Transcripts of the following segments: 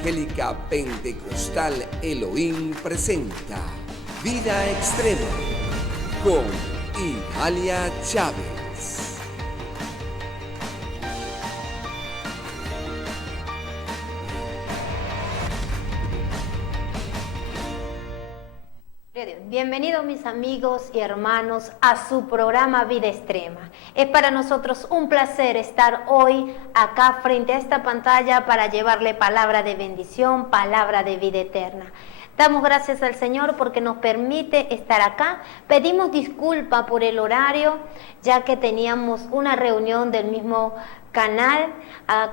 Evangélica Pentecostal Elohim presenta Vida Extrema con Idalia Chávez. Bienvenidos mis amigos y hermanos a su programa Vida Extrema. Es para nosotros un placer estar hoy acá frente a esta pantalla para llevarle palabra de bendición, palabra de vida eterna. Damos gracias al Señor porque nos permite estar acá. Pedimos disculpa por el horario, ya que teníamos una reunión del mismo canal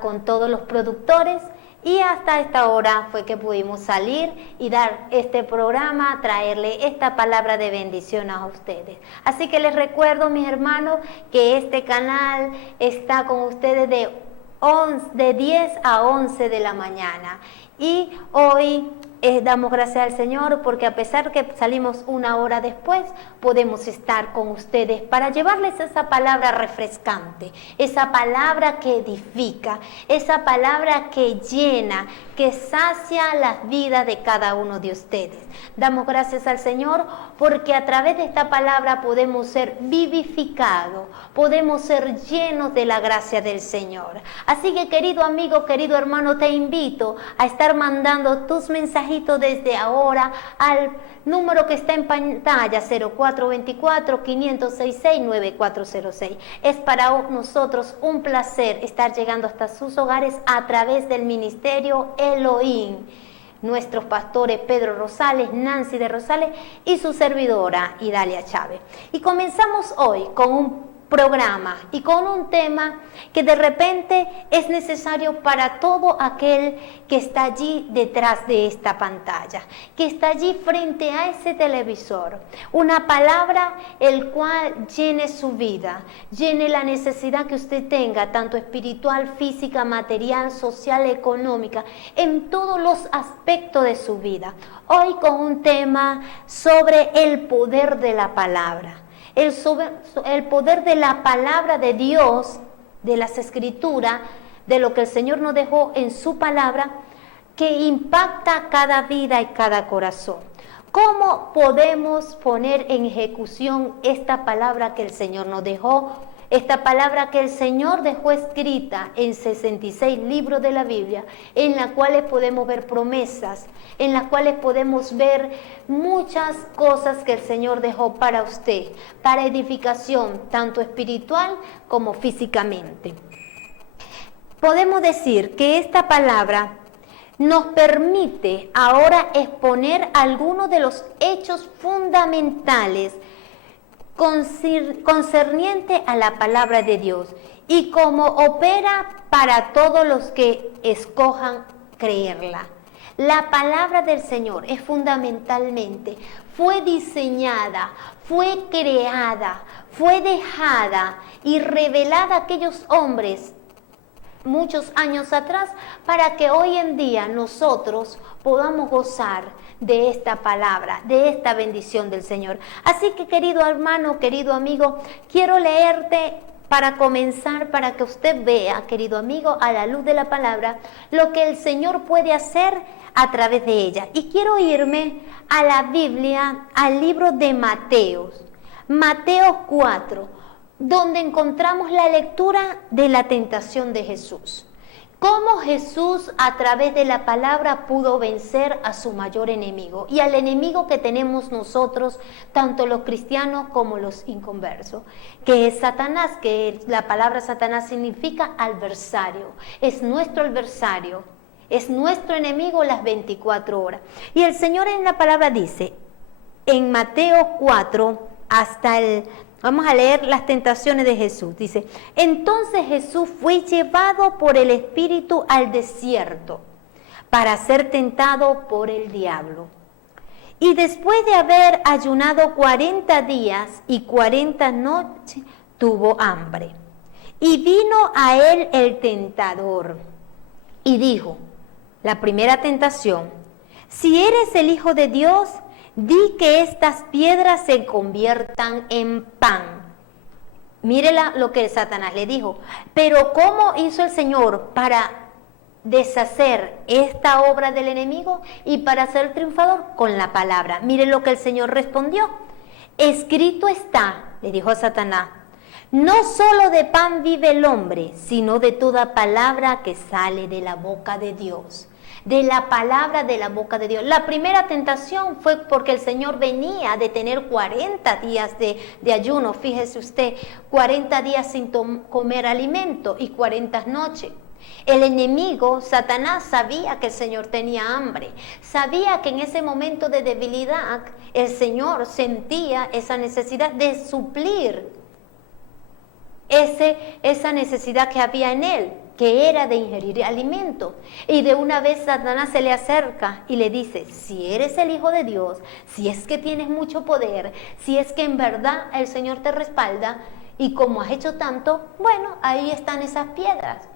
con todos los productores. Y hasta esta hora fue que pudimos salir y dar este programa, traerle esta palabra de bendición a ustedes. Así que les recuerdo, mis hermanos, que este canal está con ustedes de 10 a 11 de la mañana. Y hoy damos gracias al Señor porque a pesar que salimos una hora después, podemos estar con ustedes para llevarles esa palabra refrescante, esa palabra que edifica, esa palabra que llena, que sacia las vidas de cada uno de ustedes. Damos gracias al Señor porque a través de esta palabra podemos ser vivificados, podemos ser llenos de la gracia del Señor. Así que, querido amigo, querido hermano, te invito a estar mandando tus mensajitos desde ahora al número que está en pantalla, 0424-566-9406. Es para nosotros un placer estar llegando hasta sus hogares a través del ministerio Elohim. Nuestros pastores Pedro Rosales, Nancy de Rosales y su servidora Idalia Chávez. Y comenzamos hoy con un programa y con un tema que de repente es necesario para todo aquel que está allí detrás de esta pantalla, que está allí frente a ese televisor. Una palabra el cual llene su vida, llene la necesidad que usted tenga, tanto espiritual, física, material, social, económica, en todos los aspectos de su vida. Hoy con un tema sobre el poder de la palabra. El poder de la palabra de Dios, de las Escrituras, de lo que el Señor nos dejó en su palabra, que impacta cada vida y cada corazón. ¿Cómo podemos poner en ejecución esta palabra que el Señor nos dejó? Esta palabra que el Señor dejó escrita en 66 libros de la Biblia, en las cuales podemos ver promesas, en las cuales podemos ver muchas cosas que el Señor dejó para usted, para edificación, tanto espiritual como físicamente. Podemos decir que esta palabra nos permite ahora exponer algunos de los hechos fundamentales concerniente a la palabra de Dios y cómo opera para todos los que escojan creerla. La palabra del Señor es fundamentalmente, fue diseñada, fue creada, fue dejada y revelada a aquellos hombres muchos años atrás para que hoy en día nosotros podamos gozar de esta palabra, de esta bendición del Señor. Así que, querido hermano, querido amigo, quiero leerte para comenzar, para que usted vea, querido amigo, a la luz de la palabra, lo que el Señor puede hacer a través de ella. Y quiero irme a la Biblia, al libro de Mateo 4, donde encontramos la lectura de la tentación de Jesús. Cómo Jesús a través de la palabra pudo vencer a su mayor enemigo y al enemigo que tenemos nosotros, tanto los cristianos como los inconversos, que es Satanás, que la palabra Satanás significa adversario, es nuestro adversario, es nuestro enemigo las 24 horas. Y el Señor en la palabra dice, en Mateo 4 vamos a leer las tentaciones de Jesús. Dice, entonces Jesús fue llevado por el Espíritu al desierto para ser tentado por el diablo. Y después de haber ayunado 40 días y 40 noches, tuvo hambre. Y vino a él el tentador y dijo, la primera tentación, si eres el Hijo de Dios, di que estas piedras se conviertan en pan. Mire lo que Satanás le dijo. Pero ¿cómo hizo el Señor para deshacer esta obra del enemigo y para ser triunfador con la palabra. Mire lo que el Señor respondió. Escrito está, le dijo a Satanás, no solo de pan vive el hombre, sino de toda palabra que sale de la boca de Dios. De la palabra de la boca de Dios. La primera tentación fue porque el Señor venía de tener 40 días de ayuno. Fíjese usted, 40 días sin comer alimento y 40 noches. El enemigo, Satanás, sabía que el Señor tenía hambre, sabía que en ese momento de debilidad el Señor sentía esa necesidad de suplir esa necesidad que había en él, que era de ingerir alimento. Y de una vez Satanás se le acerca y le dice, si eres el Hijo de Dios, si es que tienes mucho poder, si es que en verdad el Señor te respalda, y como has hecho tanto, bueno, ahí están esas piedras.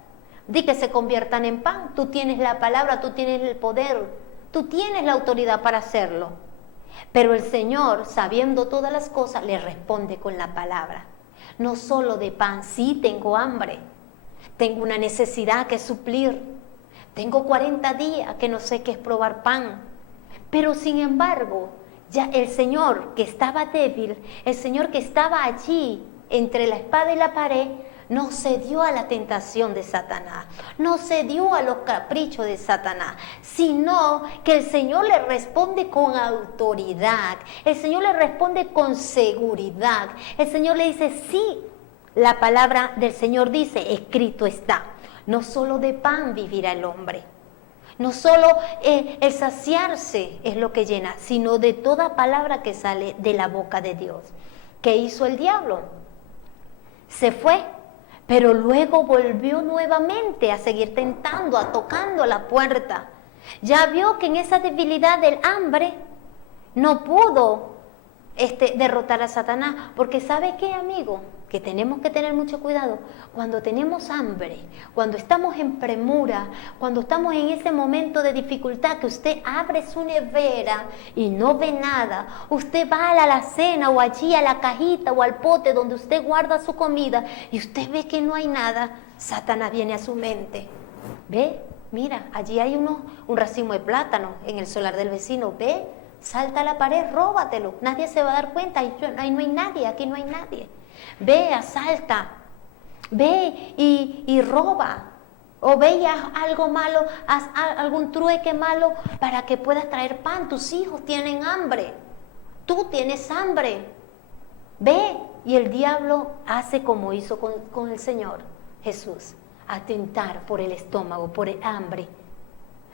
Di que se conviertan en pan. Tú tienes la palabra, tú tienes el poder, tú tienes la autoridad para hacerlo. Pero el Señor, sabiendo todas las cosas, le responde con la palabra. No solo de pan, sí tengo hambre, tengo una necesidad que suplir, tengo 40 días que no sé qué es probar pan. Pero sin embargo, ya el Señor que estaba débil, el Señor que estaba allí entre la espada y la pared, no cedió a la tentación de Satanás, no cedió a los caprichos de Satanás, sino que el Señor le responde con autoridad, el Señor le responde con seguridad, el Señor le dice, sí, la palabra del Señor dice, escrito está, no solo de pan vivirá el hombre, no solo el saciarse es lo que llena, sino de toda palabra que sale de la boca de Dios. ¿Qué hizo el diablo? Se fue. Pero luego volvió nuevamente a seguir tentando, a tocando la puerta. Ya vio que en esa debilidad del hambre no pudo derrotar a Satanás. Porque ¿sabe qué, amigo? Que tenemos que tener mucho cuidado. Cuando tenemos hambre, cuando estamos en premura, cuando estamos en ese momento de dificultad, que usted abre su nevera y no ve nada, usted va a la alacena o allí a la cajita o al pote donde usted guarda su comida y usted ve que no hay nada, Satanás viene a su mente. ¿Ve? Mira, allí hay un racimo de plátano en el solar del vecino. ¿Ve? Salta a la pared, róbatelo. Nadie se va a dar cuenta. Ahí no hay nadie, aquí no hay nadie. Ve, asalta, ve y roba, o ve y haz algo malo, haz algún trueque malo para que puedas traer pan. Tus hijos tienen hambre, tú tienes hambre. Ve, y el diablo hace como hizo con el Señor Jesús, atentar por el estómago, por el hambre.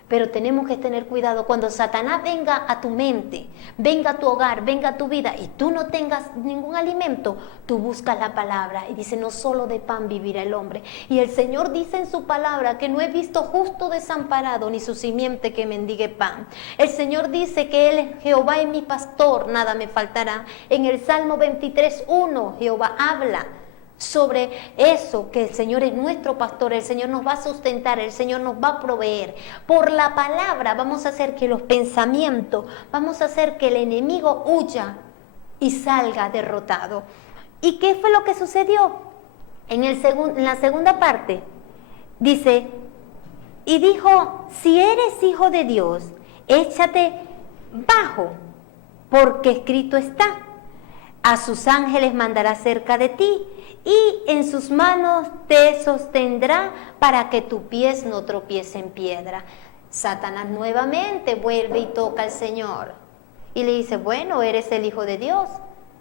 Pero tenemos que tener cuidado cuando Satanás venga a tu mente, venga a tu hogar, venga a tu vida y tú no tengas ningún alimento, tú buscas la palabra y dice, no solo de pan vivirá el hombre. Y el Señor dice en su palabra que no he visto justo desamparado ni su simiente que mendigue pan. El Señor dice que Él es Jehová y mi pastor, nada me faltará. En el Salmo 23:1 Jehová habla sobre eso, que el Señor es nuestro pastor, el Señor nos va a sustentar, el Señor nos va a proveer. Por la palabra vamos a hacer que los pensamientos, vamos a hacer que el enemigo huya y salga derrotado. ¿Y qué fue lo que sucedió? En la segunda parte dice, y dijo, si eres hijo de Dios, échate bajo, porque escrito está, a sus ángeles mandará cerca de ti, y en sus manos te sostendrá para que tu pies no tropiece en piedra. Satanás nuevamente vuelve y toca al Señor y le dice, bueno, eres el Hijo de Dios.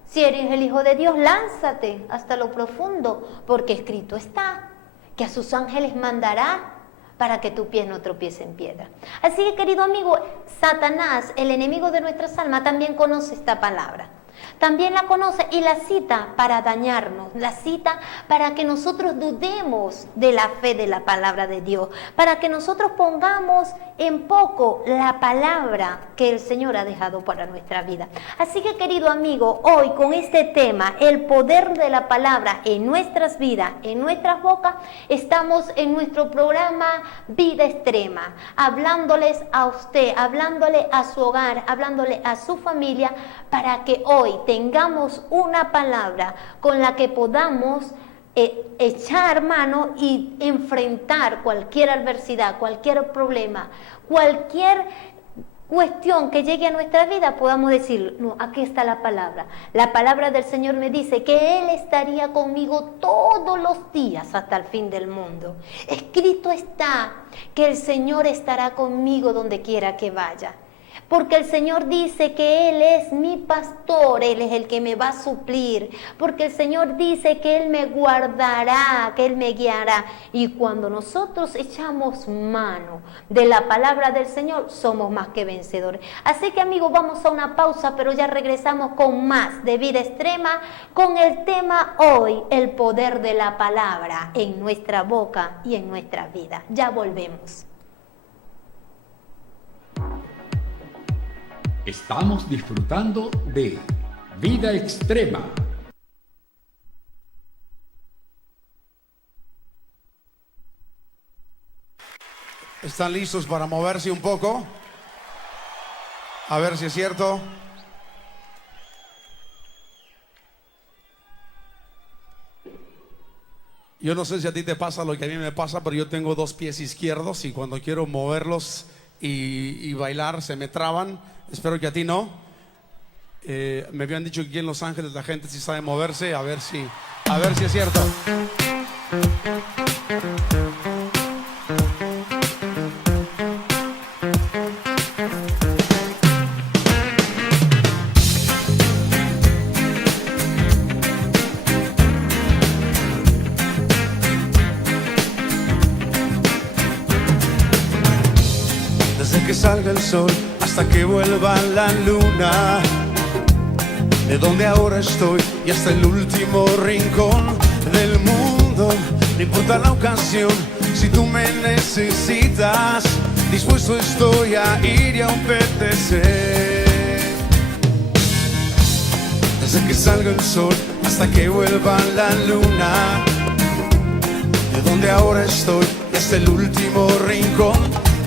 Si eres el Hijo de Dios, lánzate hasta lo profundo, porque escrito está que a sus ángeles mandará para que tu pie no tropiece en piedra. Así que, querido amigo, Satanás, el enemigo de nuestras almas, también conoce esta palabra. También la conoce y la cita para dañarnos, la cita para que nosotros dudemos de la fe de la palabra de Dios, para que nosotros pongamos en poco la palabra que el Señor ha dejado para nuestra vida. Así que, querido amigo, hoy con este tema, el poder de la palabra en nuestras vidas, en nuestras bocas, estamos en nuestro programa Vida Extrema, hablándoles a usted, hablándole a su hogar, hablándole a su familia, para que hoy tengamos una palabra con la que podamos echar mano y enfrentar cualquier adversidad, cualquier problema, cualquier cuestión que llegue a nuestra vida, podamos decir, no, aquí está la palabra. La palabra del Señor me dice que Él estaría conmigo todos los días hasta el fin del mundo. Escrito está que el Señor estará conmigo donde quiera que vaya. Porque el Señor dice que Él es mi pastor, Él es el que me va a suplir. Porque el Señor dice que Él me guardará, que Él me guiará. Y cuando nosotros echamos mano de la palabra del Señor, somos más que vencedores. Así que, amigos, vamos a una pausa, pero ya regresamos con más de Vida Extrema, con el tema hoy, el poder de la palabra en nuestra boca y en nuestra vida. Ya volvemos. Estamos disfrutando de Vida Extrema. ¿Están listos para moverse un poco? A ver si es cierto. Yo no sé si a ti te pasa lo que a mí me pasa, pero yo tengo 2 pies izquierdos y cuando quiero moverlos y bailar se me traban. Espero que a ti no. Me habían dicho que aquí en Los Ángeles la gente sí sabe moverse. A ver si es cierto. Desde que salga el sol hasta que vuelva la luna, de donde ahora estoy y hasta el último rincón del mundo, no importa la ocasión, si tú me necesitas, dispuesto estoy a ir y a obedecer. Desde que salga el sol hasta que vuelva la luna, de donde ahora estoy y hasta el último rincón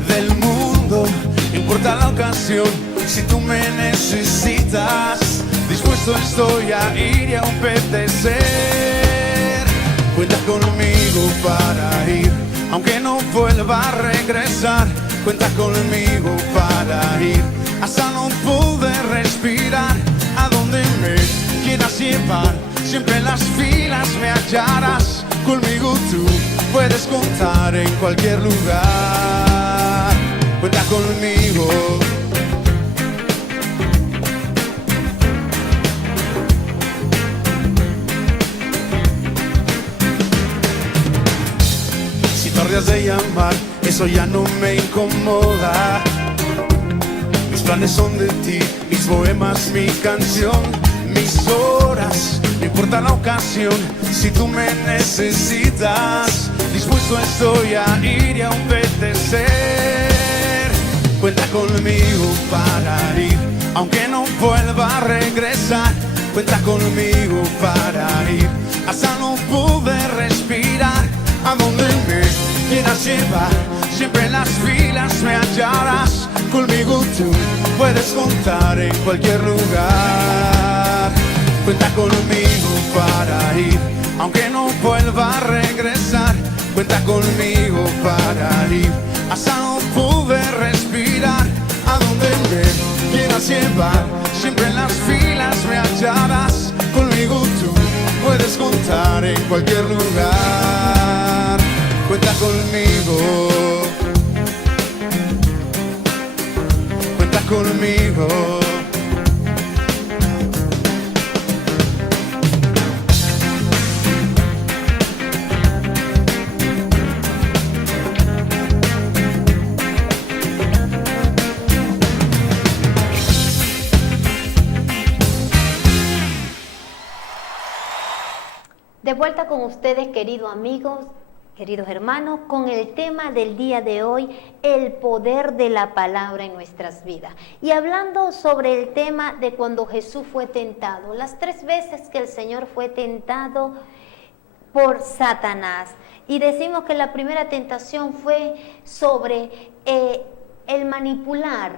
del mundo, no importa la ocasión, si tú me necesitas, dispuesto estoy a ir y a obedecer. Cuenta conmigo para ir, aunque no vuelva a regresar. Cuenta conmigo para ir, hasta no poder respirar. A donde me quieras llevar, siempre en las filas me hallarás. Conmigo tú puedes contar en cualquier lugar. Cuenta conmigo. Si tardas de llamar, eso ya no me incomoda. Mis planes son de ti, mis poemas, mi canción, mis horas, no importa la ocasión, si tú me necesitas, dispuesto estoy a ir y a obedecer. Cuenta conmigo para ir, aunque no vuelva a regresar. Cuenta conmigo para ir, hasta no poder respirar. A donde me quieras llevar, siempre en las filas me hallarás. Conmigo tú puedes contar en cualquier lugar. Cuenta conmigo para ir, aunque no vuelva a regresar. Cuenta conmigo para ir, hasta no poder respirar. A donde me quieras llevar, siempre en las filas me hallarás. Conmigo tú puedes contar en cualquier lugar. Cuenta conmigo. Cuenta conmigo. De vuelta con ustedes, queridos amigos, queridos hermanos, con el tema del día de hoy, el poder de la palabra en nuestras vidas. Y hablando sobre el tema de cuando Jesús fue tentado, las 3 veces que el Señor fue tentado por Satanás. Y decimos que la primera tentación fue sobre el manipular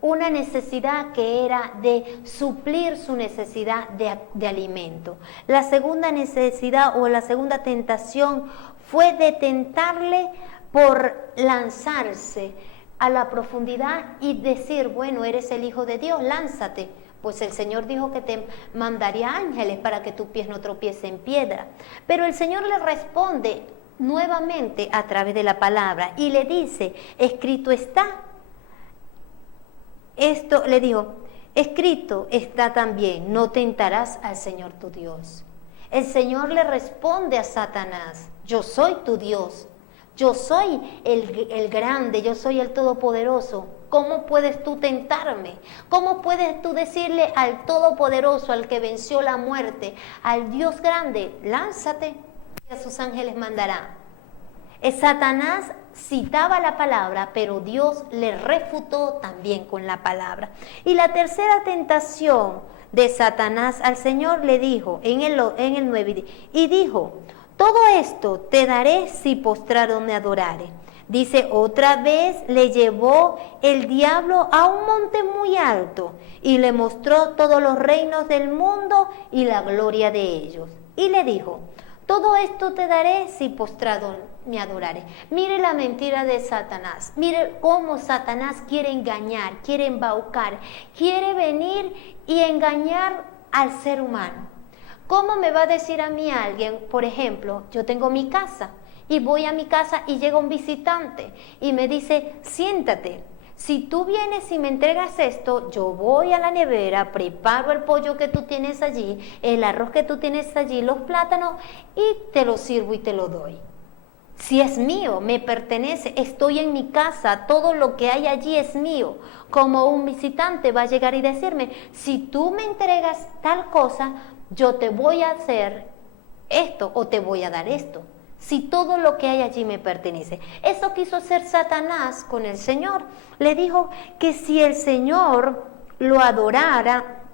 una necesidad que era de suplir su necesidad de alimento. La segunda necesidad o la segunda tentación fue de tentarle por lanzarse a la profundidad y decir, bueno, eres el Hijo de Dios, lánzate. Pues el Señor dijo que te mandaría ángeles para que tus pies no tropiecen en piedra. Pero el Señor le responde nuevamente a través de la palabra y le dice, escrito está. Esto le dijo, escrito está también, no tentarás al Señor tu Dios. El Señor le responde a Satanás, yo soy tu Dios, yo soy el grande, yo soy el todopoderoso. ¿Cómo puedes tú tentarme? ¿Cómo puedes tú decirle al todopoderoso, al que venció la muerte, al Dios grande, lánzate y a sus ángeles mandará? Satanás citaba la palabra, pero Dios le refutó también con la palabra. Y la tercera tentación de Satanás al Señor le dijo en el 9, y dijo, todo esto te daré si postrado me adorare. Dice, otra vez le llevó el diablo a un monte muy alto y le mostró todos los reinos del mundo y la gloria de ellos. Y le dijo, todo esto te daré si postrado me adorare. Mire la mentira de Satanás. Mire cómo Satanás quiere engañar, quiere embaucar, quiere venir y engañar al ser humano. ¿Cómo me va a decir a mí alguien, por ejemplo, yo tengo mi casa y voy a mi casa y llega un visitante y me dice, siéntate. Si tú vienes y me entregas esto, yo voy a la nevera, preparo el pollo que tú tienes allí, el arroz que tú tienes allí, los plátanos y te lo sirvo y te lo doy. Si es mío, me pertenece, estoy en mi casa, todo lo que hay allí es mío. Como un visitante va a llegar y decirme, si tú me entregas tal cosa, yo te voy a hacer esto o te voy a dar esto. Si todo lo que hay allí me pertenece. Eso quiso hacer Satanás con el Señor. Le dijo que si el Señor lo adorara,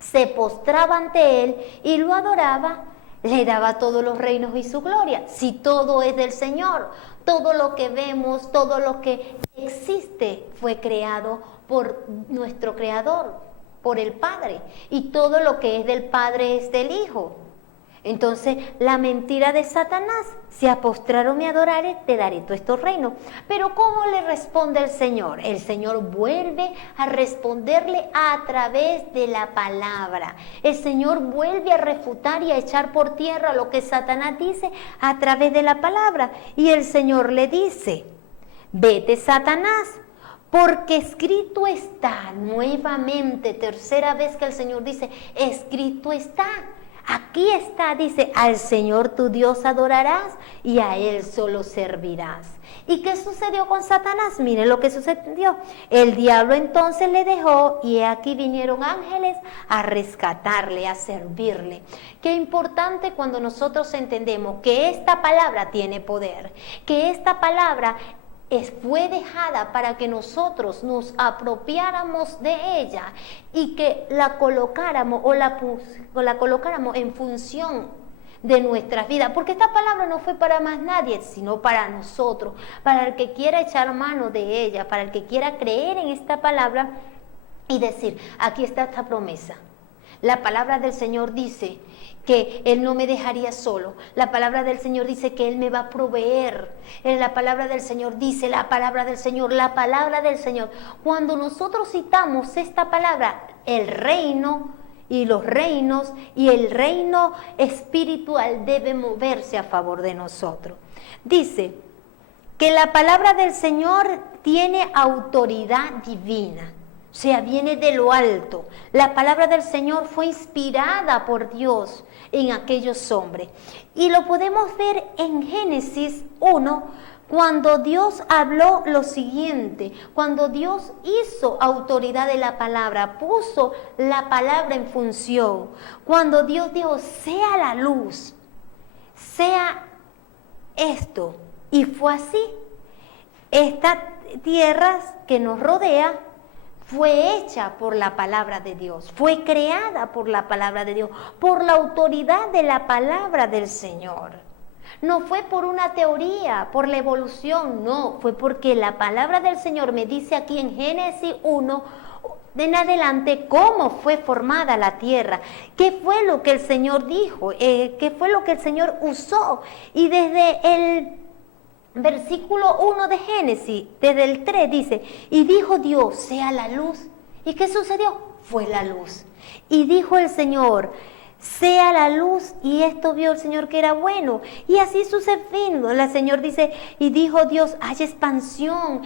se postraba ante él y lo adoraba, le daba todos los reinos y su gloria. Si todo es del Señor, todo lo que vemos, todo lo que existe fue creado por nuestro Creador, por el Padre. Y todo lo que es del Padre es del Hijo. Entonces, la mentira de Satanás, si a postraro me adorare, te daré todos estos reinos. Pero ¿cómo le responde el Señor? El Señor vuelve a responderle a través de la palabra. El Señor vuelve a refutar y a echar por tierra lo que Satanás dice a través de la palabra. Y el Señor le dice, vete Satanás, porque escrito está, nuevamente, tercera vez que el Señor dice, escrito está. Aquí está, dice, al Señor tu Dios adorarás y a Él solo servirás. ¿Y qué sucedió con Satanás? Miren lo que sucedió. El diablo entonces le dejó y aquí vinieron ángeles a rescatarle, a servirle. Qué importante cuando nosotros entendemos que esta palabra tiene poder, que esta palabra fue dejada para que nosotros nos apropiáramos de ella y que la colocáramos o la colocáramos en función de nuestras vidas, porque esta palabra no fue para más nadie, sino para nosotros, para el que quiera echar mano de ella, para el que quiera creer en esta palabra y decir, aquí está esta promesa. La palabra del Señor dice que Él no me dejaría solo. La palabra del Señor dice que Él me va a proveer. La palabra del Señor dice, la palabra del Señor, la palabra del Señor. Cuando nosotros citamos esta palabra, el reino y los reinos y el reino espiritual debe moverse a favor de nosotros. Dice que la palabra del Señor tiene autoridad divina. O sea, viene de lo alto. La palabra del Señor fue inspirada por Dios en aquellos hombres. Y lo podemos ver en Génesis 1, cuando Dios habló lo siguiente. Cuando Dios hizo autoridad de la palabra, puso la palabra en función. Cuando Dios dijo, sea la luz, sea esto. Y fue así. Esta tierra que nos rodea fue hecha por la palabra de Dios, fue creada por la palabra de Dios, por la autoridad de la palabra del Señor. No fue por una teoría, por la evolución, no, fue porque la palabra del Señor me dice aquí en Génesis 1, en adelante, cómo fue formada la tierra, qué fue lo que el Señor dijo, qué fue lo que el Señor usó. Y desde el versículo 1 de Génesis, desde el 3 dice, y dijo Dios, sea la luz. ¿Y qué sucedió? Fue la luz. Y dijo el Señor, sea la luz, y esto vio el Señor que era bueno. Y así sucedió. El Señor dice, y dijo Dios, haya expansión,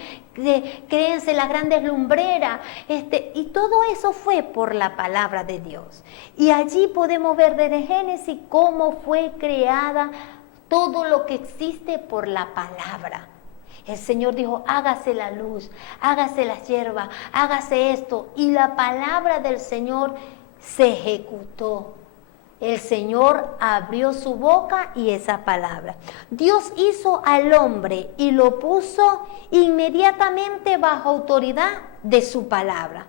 créense las grandes lumbreras. Y todo eso fue por la palabra de Dios. Y allí podemos ver desde Génesis cómo fue creada todo lo que existe por la palabra. El Señor dijo, hágase la luz, hágase la hierba, hágase esto. Y la palabra del Señor se ejecutó. El Señor abrió su boca y esa palabra. Dios hizo al hombre y lo puso inmediatamente bajo autoridad de su palabra.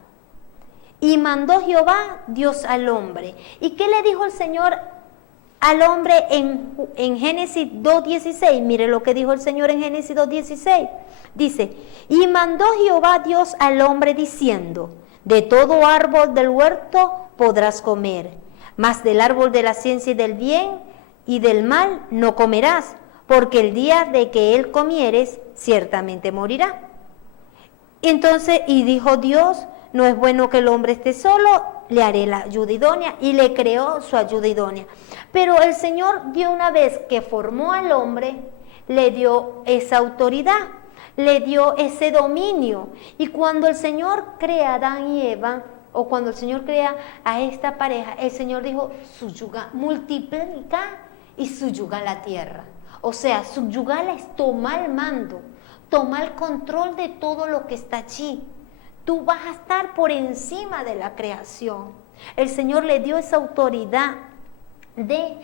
Y mandó Jehová, Dios al hombre. ¿Y qué le dijo el Señor al hombre en Génesis 2.16? Mire lo que dijo el Señor en Génesis 2.16. Dice, y mandó Jehová Dios al hombre diciendo, de todo árbol del huerto podrás comer, mas del árbol de la ciencia y del bien y del mal no comerás, porque el día de que él comieres, ciertamente morirá. Entonces, y dijo Dios, no es bueno que el hombre esté solo, le haré la ayuda idónea, y le creó su ayuda idónea. Pero el Señor dio, una vez que formó al hombre, le dio esa autoridad, le dio ese dominio. Y cuando el Señor crea a Adán y Eva, o cuando el Señor crea a esta pareja, el Señor dijo, multiplica y subyuga la tierra. O sea, subyugarla es tomar el mando, tomar el control de todo lo que está allí. Tú vas a estar por encima de la creación. El Señor le dio esa autoridad de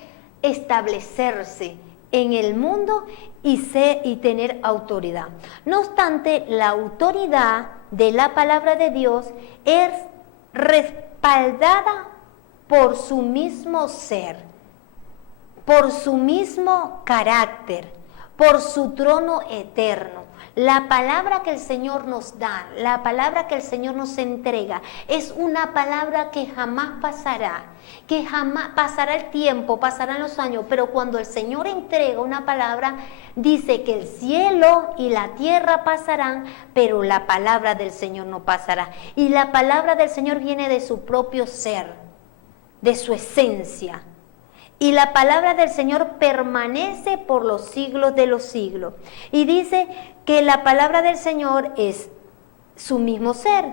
establecerse en el mundo y tener autoridad. No obstante, la autoridad de la palabra de Dios es respaldada por su mismo ser, por su mismo carácter, por su trono eterno. La palabra que el Señor nos da, la palabra que el Señor nos entrega, es una palabra que jamás pasará, que jamás pasará el tiempo, pasarán los años, pero cuando el Señor entrega una palabra, dice que el cielo y la tierra pasarán, pero la palabra del Señor no pasará. Y la palabra del Señor viene de su propio ser, de su esencia. Y la palabra del Señor permanece por los siglos de los siglos. Y dice que la palabra del Señor es su mismo ser,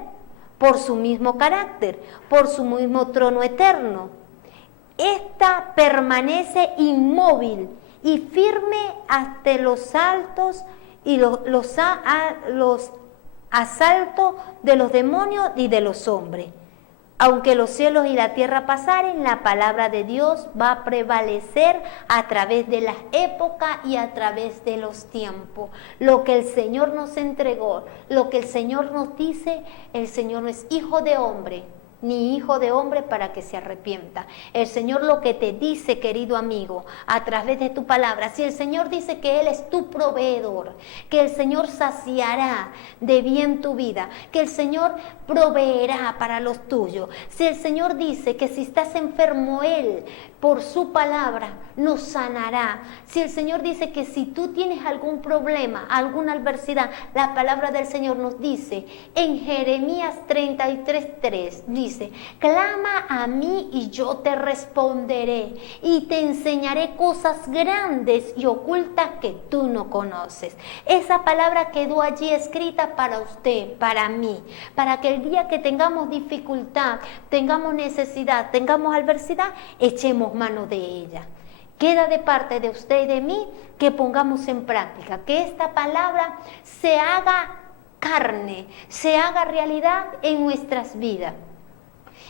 por su mismo carácter, por su mismo trono eterno. Esta permanece inmóvil y firme hasta los altos y los asaltos de los demonios y de los hombres. Aunque los cielos y la tierra pasaren, la palabra de Dios va a prevalecer a través de las épocas y a través de los tiempos. Lo que el Señor nos entregó, lo que el Señor nos dice, el Señor no es hijo de hombre, ni hijo de hombre para que se arrepienta. El Señor lo que te dice, querido amigo, a través de tu palabra, si el Señor dice que Él es tu proveedor, que el Señor saciará de bien tu vida, que el Señor proveerá para los tuyos, si el Señor dice que si estás enfermo, Él por su palabra nos sanará, si el Señor dice que si tú tienes algún problema, alguna adversidad, la palabra del Señor nos dice en Jeremías 33:3, dice, clama a mí y yo te responderé y te enseñaré cosas grandes y ocultas que tú no conoces. Esa palabra quedó allí escrita para usted, para mí, para que el día que tengamos dificultad, tengamos necesidad, tengamos adversidad, echemos mano de ella. Queda de parte de usted y de mí que pongamos en práctica, que esta palabra se haga carne, se haga realidad en nuestras vidas.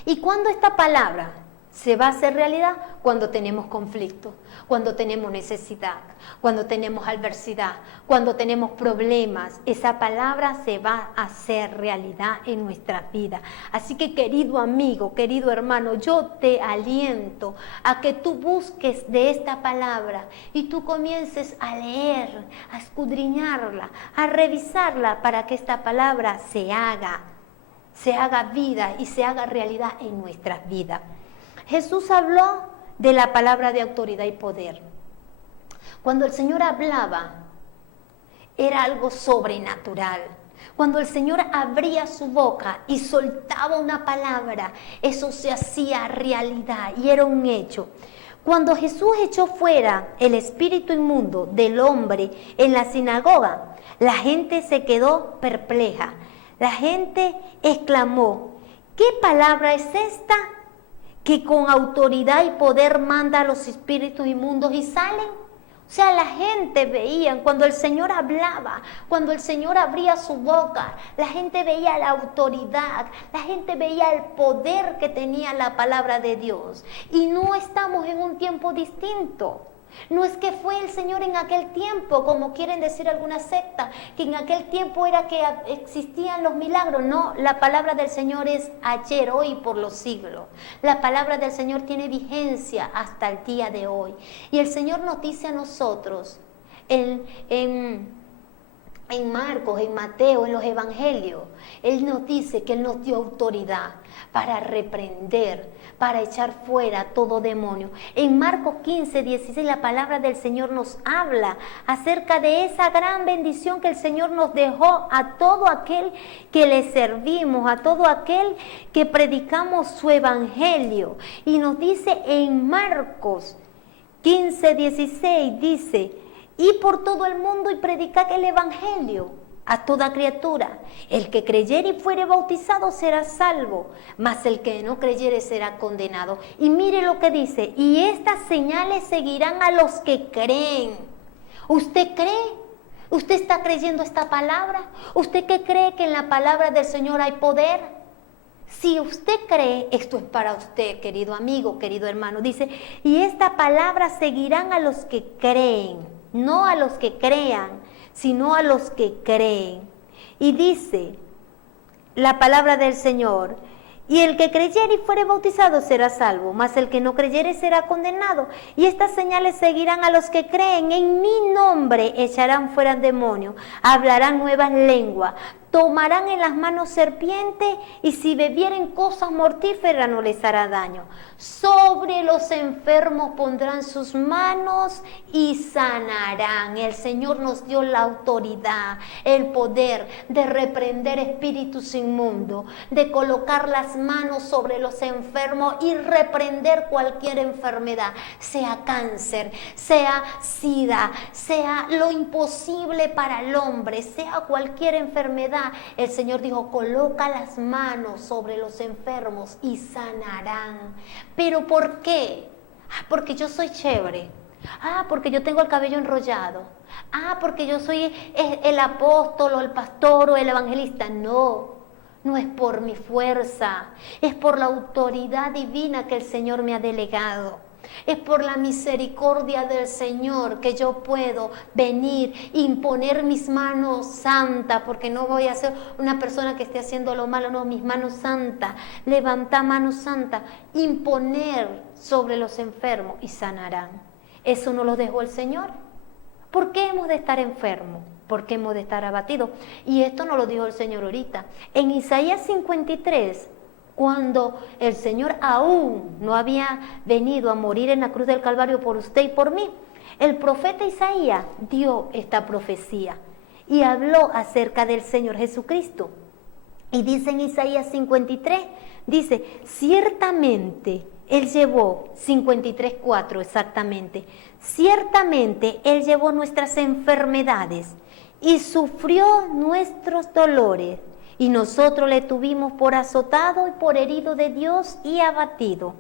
Y cuando esta palabra se va a hacer realidad cuando tenemos conflicto, cuando tenemos necesidad, cuando tenemos adversidad, cuando tenemos problemas. Esa palabra se va a hacer realidad en nuestras vidas. Así que, querido amigo, querido hermano, yo te aliento a que tú busques de esta palabra y tú comiences a leer, a escudriñarla, a revisarla para que esta palabra se haga vida y se haga realidad en nuestras vidas. Jesús habló de la palabra de autoridad y poder. Cuando el Señor hablaba, era algo sobrenatural. Cuando el Señor abría su boca y soltaba una palabra, eso se hacía realidad y era un hecho. Cuando Jesús echó fuera el espíritu inmundo del hombre en la sinagoga, la gente se quedó perpleja. La gente exclamó: ¿qué palabra es esta que con autoridad y poder manda a los espíritus inmundos y salen? O sea, la gente veía, cuando el Señor hablaba, cuando el Señor abría su boca, la gente veía la autoridad, la gente veía el poder que tenía la palabra de Dios. Y no estamos en un tiempo distinto. No es que fue el Señor en aquel tiempo, como quieren decir algunas sectas, que en aquel tiempo era que existían los milagros. No, la palabra del Señor es ayer, hoy y por los siglos. La palabra del Señor tiene vigencia hasta el día de hoy. Y el Señor nos dice a nosotros, en Marcos, en Mateo, en los evangelios, Él nos dice que Él nos dio autoridad para reprender, para echar fuera todo demonio. En Marcos 15, 16, la palabra del Señor nos habla acerca de esa gran bendición que el Señor nos dejó a todo aquel que le servimos, a todo aquel que predicamos su evangelio. Y nos dice en Marcos 15, 16, dice: y por todo el mundo y predicad el evangelio a toda criatura. El que creyere y fuere bautizado será salvo, mas el que no creyere será condenado. Y mire lo que dice: y estas señales seguirán a los que creen. ¿Usted cree? ¿Usted está creyendo esta palabra? ¿Usted que cree que en la palabra del Señor hay poder? Si usted cree, esto es para usted, querido amigo, querido hermano. Dice: y esta palabra seguirán a los que creen. No a los que crean, sino a los que creen. Y dice la palabra del Señor: y el que creyere y fuere bautizado será salvo, mas el que no creyere será condenado. Y estas señales seguirán a los que creen: en mi nombre echarán fuera demonios, hablarán nuevas lenguas, tomarán en las manos serpientes, y si bebieren cosas mortíferas no les hará daño. Sobre los enfermos pondrán sus manos y sanarán. El Señor nos dio la autoridad, el poder de reprender espíritus inmundos, de colocar las manos sobre los enfermos y reprender cualquier enfermedad, sea cáncer, sea sida, sea lo imposible para el hombre, sea cualquier enfermedad. El Señor dijo: coloca las manos sobre los enfermos y sanarán. ¿Pero por qué? Porque yo soy chévere. Porque yo tengo el cabello enrollado. Porque yo soy el apóstol o el pastor o el evangelista. No es por mi fuerza, es por la autoridad divina que el Señor me ha delegado. Es por la misericordia del Señor que yo puedo venir, imponer mis manos santas, porque no voy a ser una persona que esté haciendo lo malo, no, mis manos santas, levantar manos santas, imponer sobre los enfermos y sanarán. Eso nos lo dejó el Señor. ¿Por qué hemos de estar enfermos? ¿Por qué hemos de estar abatidos? Y esto nos lo dijo el Señor ahorita. En Isaías 53, cuando el Señor aún no había venido a morir en la cruz del Calvario por usted y por mí, el profeta Isaías dio esta profecía y habló acerca del Señor Jesucristo. Y dice en Isaías 53, dice: ciertamente Él llevó, 53:4 exactamente, ciertamente Él llevó nuestras enfermedades y sufrió nuestros dolores. Y nosotros le tuvimos por azotado y por herido de Dios y abatido.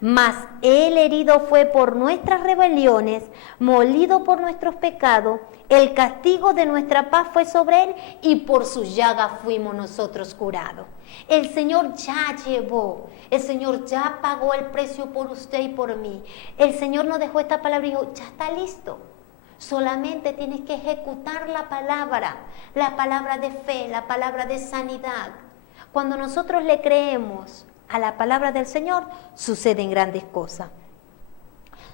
Mas Él herido fue por nuestras rebeliones, molido por nuestros pecados, el castigo de nuestra paz fue sobre Él y por sus llagas fuimos nosotros curados. El Señor ya llevó, el Señor ya pagó el precio por usted y por mí. El Señor nos dejó esta palabra y dijo, ya está listo. Solamente tienes que ejecutar la palabra de fe, la palabra de sanidad. Cuando nosotros le creemos a la palabra del Señor, suceden grandes cosas.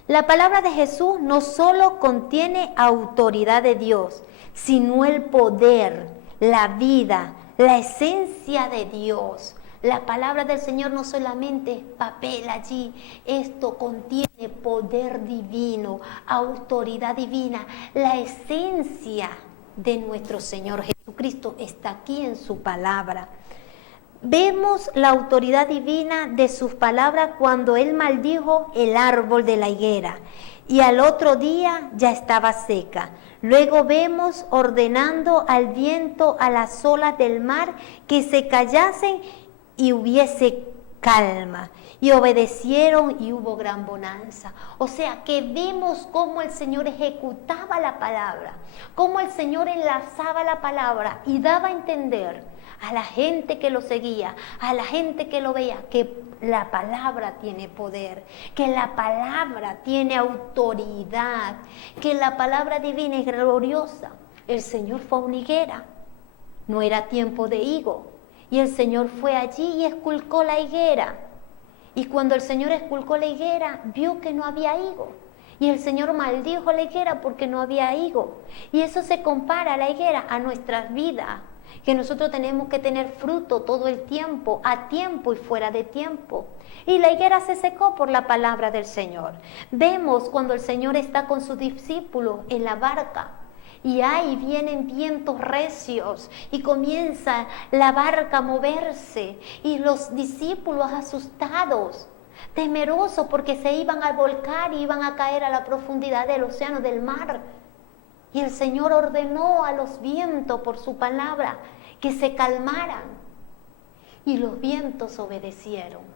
La palabra de Jesús no solo contiene autoridad de Dios, sino el poder, la vida, la esencia de Dios. La palabra del Señor no solamente es papel allí, esto contiene poder divino, autoridad divina. La esencia de nuestro Señor Jesucristo está aquí en su palabra. Vemos la autoridad divina de sus palabras cuando Él maldijo el árbol de la higuera y al otro día ya estaba seca. Luego vemos ordenando al viento, a las olas del mar, que se callasen y hubiese calma. Y obedecieron y hubo gran bonanza. O sea que vemos cómo el Señor ejecutaba la palabra, cómo el Señor enlazaba la palabra y daba a entender a la gente que lo seguía, a la gente que lo veía, que la palabra tiene poder, que la palabra tiene autoridad, que la palabra divina es gloriosa. El Señor fue a una higuera, no era tiempo de higo, y el Señor fue allí y esculcó la higuera. Y cuando el Señor esculcó la higuera, vio que no había higo. Y el Señor maldijo la higuera porque no había higo. Y eso se compara a la higuera a nuestras vidas, que nosotros tenemos que tener fruto todo el tiempo, a tiempo y fuera de tiempo. Y la higuera se secó por la palabra del Señor. Vemos cuando el Señor está con sus discípulos en la barca, y ahí vienen vientos recios y comienza la barca a moverse y los discípulos asustados, temerosos porque se iban a volcar y iban a caer a la profundidad del océano, del mar. Y el Señor ordenó a los vientos por su palabra que se calmaran y los vientos obedecieron.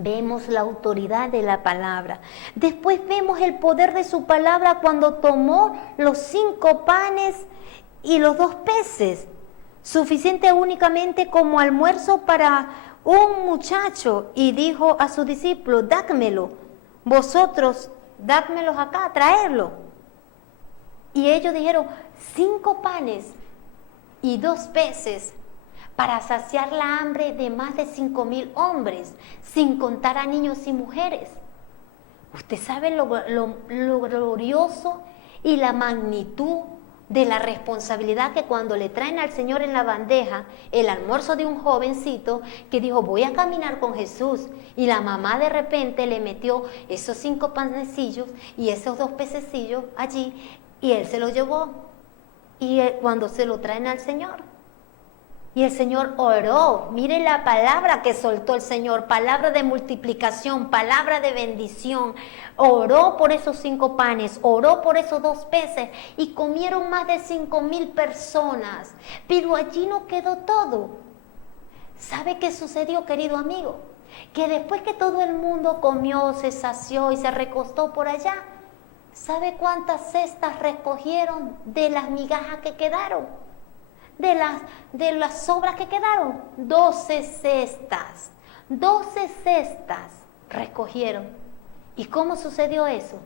Vemos la autoridad de la palabra. Después vemos el poder de su palabra cuando tomó los 5 panes y los 2 peces, suficiente únicamente como almuerzo para un muchacho, y dijo a sus discípulos, dádmelo, vosotros dádmelos acá, traerlo. Y ellos dijeron, 5 panes y 2 peces para saciar la hambre de más de 5,000 hombres, sin contar a niños y mujeres. Usted sabe lo glorioso y la magnitud de la responsabilidad que cuando le traen al Señor en la bandeja el almuerzo de un jovencito que dijo, voy a caminar con Jesús, y la mamá de repente le metió esos 5 panecillos y esos 2 pececillos allí, y él se lo llevó, y cuando se lo traen al Señor, y el Señor oró, mire la palabra que soltó el Señor, palabra de multiplicación, palabra de bendición, oró por esos 5 panes, oró por esos 2 peces, y comieron más de 5,000 personas, pero allí no quedó todo. ¿Sabe qué sucedió, querido amigo? Que después que todo el mundo comió, se sació y se recostó por allá, ¿sabe cuántas cestas recogieron de las migajas que quedaron? De las sobras que quedaron. 12 cestas. 12 cestas recogieron. ¿Y cómo sucedió eso?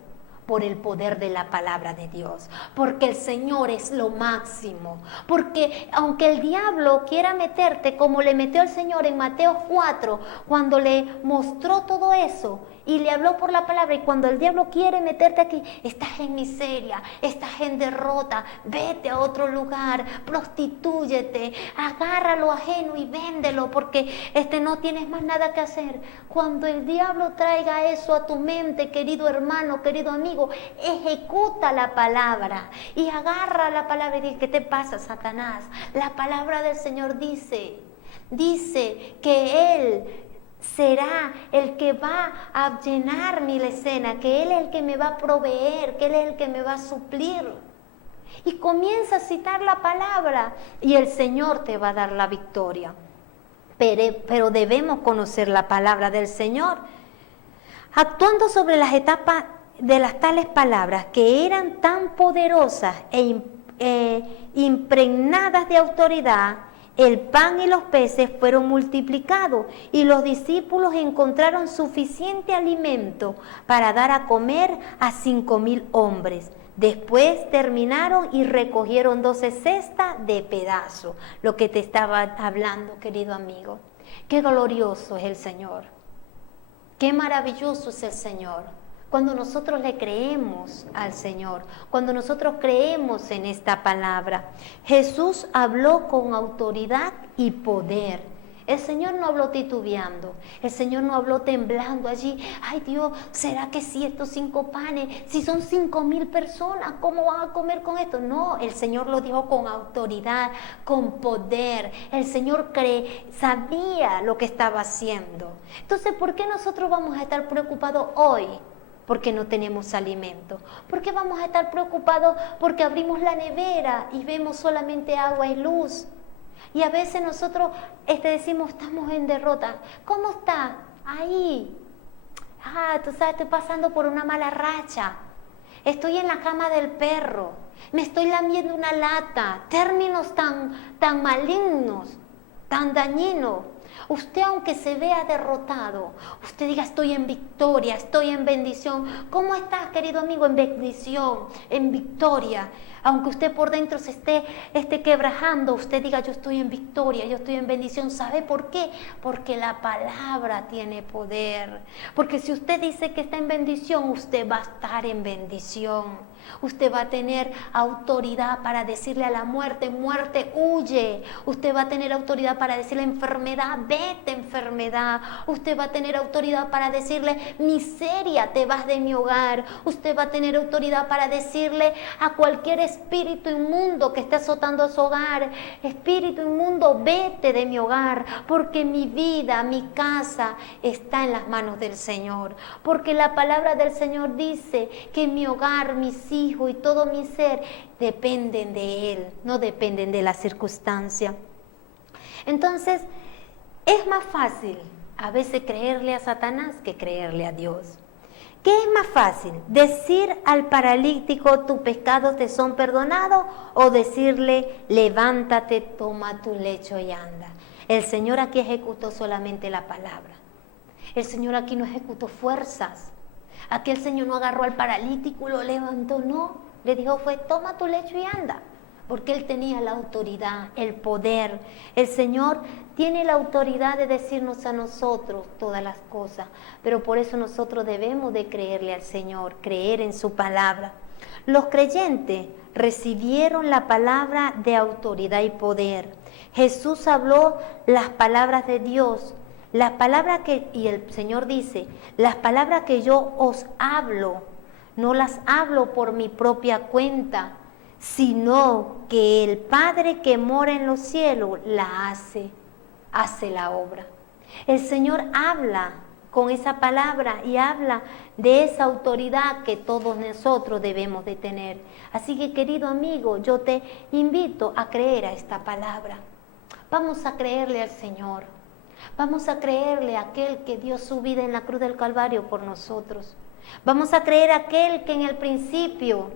Por el poder de la palabra de Dios, porque el Señor es lo máximo, porque aunque el diablo quiera meterte como le metió el Señor en Mateo 4, cuando le mostró todo eso y le habló por la palabra, y cuando el diablo quiere meterte aquí, estás en miseria, estás en derrota, vete a otro lugar, prostitúyete, agarra lo ajeno y véndelo, porque no tienes más nada que hacer. Cuando el diablo traiga eso a tu mente, querido hermano, querido amigo, ejecuta la palabra y agarra la palabra y dice, ¿qué te pasa, Satanás? La palabra del Señor dice que Él será el que va a llenar mi alacena, que Él es el que me va a proveer, que Él es el que me va a suplir. Y comienza a citar la palabra y el Señor te va a dar la victoria. Pero debemos conocer la palabra del Señor. Actuando sobre las etapas de las tales palabras que eran tan poderosas e impregnadas de autoridad, el pan y los peces fueron multiplicados y los discípulos encontraron suficiente alimento para dar a comer a 5,000 hombres. Después terminaron y recogieron 12 cestas de pedazos. Lo que te estaba hablando, querido amigo. Qué glorioso es el Señor. Qué maravilloso es el Señor. Cuando nosotros le creemos al Señor, cuando nosotros creemos en esta palabra. Jesús habló con autoridad y poder. El Señor no habló titubeando, el Señor no habló temblando allí. Ay Dios, ¿será que si estos 5 panes, si son 5,000 personas, cómo van a comer con esto? No, el Señor lo dijo con autoridad, con poder. El Señor sabía lo que estaba haciendo. Entonces, ¿por qué nosotros vamos a estar preocupados hoy? Porque no tenemos alimento. ¿Por qué vamos a estar preocupados? Porque abrimos la nevera y vemos solamente agua y luz. Y a veces nosotros decimos, estamos en derrota. ¿Cómo está? Ahí. Tú sabes, estoy pasando por una mala racha. Estoy en la cama del perro. Me estoy lamiendo una lata. Términos tan malignos, tan dañinos. Usted, aunque se vea derrotado, usted diga, estoy en victoria, estoy en bendición. ¿Cómo estás, querido amigo? En bendición, en victoria. Aunque usted por dentro se esté quebrajando, usted diga, yo estoy en victoria, yo estoy en bendición. ¿Sabe por qué? Porque la palabra tiene poder. Porque si usted dice que está en bendición, usted va a estar en bendición. Usted va a tener autoridad para decirle a la muerte, muerte, huye. Usted va a tener autoridad para decirle enfermedad, vete enfermedad. Usted va a tener autoridad para decirle miseria, te vas de mi hogar. Usted va a tener autoridad para decirle a cualquier espíritu inmundo que esté azotando su hogar, espíritu inmundo, vete de mi hogar, porque mi vida, mi casa está en las manos del Señor. Porque la palabra del Señor dice que mi hogar, mis hijos y todo mi ser dependen de Él, no dependen de la circunstancia. Entonces, es más fácil a veces creerle a Satanás que creerle a Dios. ¿Qué es más fácil? ¿Decir al paralítico tus pecados te son perdonados o decirle levántate, toma tu lecho y anda? El Señor aquí ejecutó solamente la palabra. El Señor aquí no ejecutó fuerzas. Aquí el Señor no agarró al paralítico y lo levantó, no. Le dijo fue toma tu lecho y anda. Porque Él tenía la autoridad, el poder. El Señor tiene la autoridad de decirnos a nosotros todas las cosas, pero por eso nosotros debemos de creerle al Señor, creer en su palabra. Los creyentes recibieron la palabra de autoridad y poder. Jesús habló las palabras de Dios, las palabras y el Señor dice, las palabras que yo os hablo, no las hablo por mi propia cuenta, sino que el Padre que mora en los cielos la hace la obra. El Señor habla con esa palabra y habla de esa autoridad que todos nosotros debemos de tener. Así que, querido amigo, yo te invito a creer a esta palabra. Vamos a creerle al Señor. Vamos a creerle a aquel que dio su vida en la cruz del Calvario por nosotros. Vamos a creer a aquel que en el principio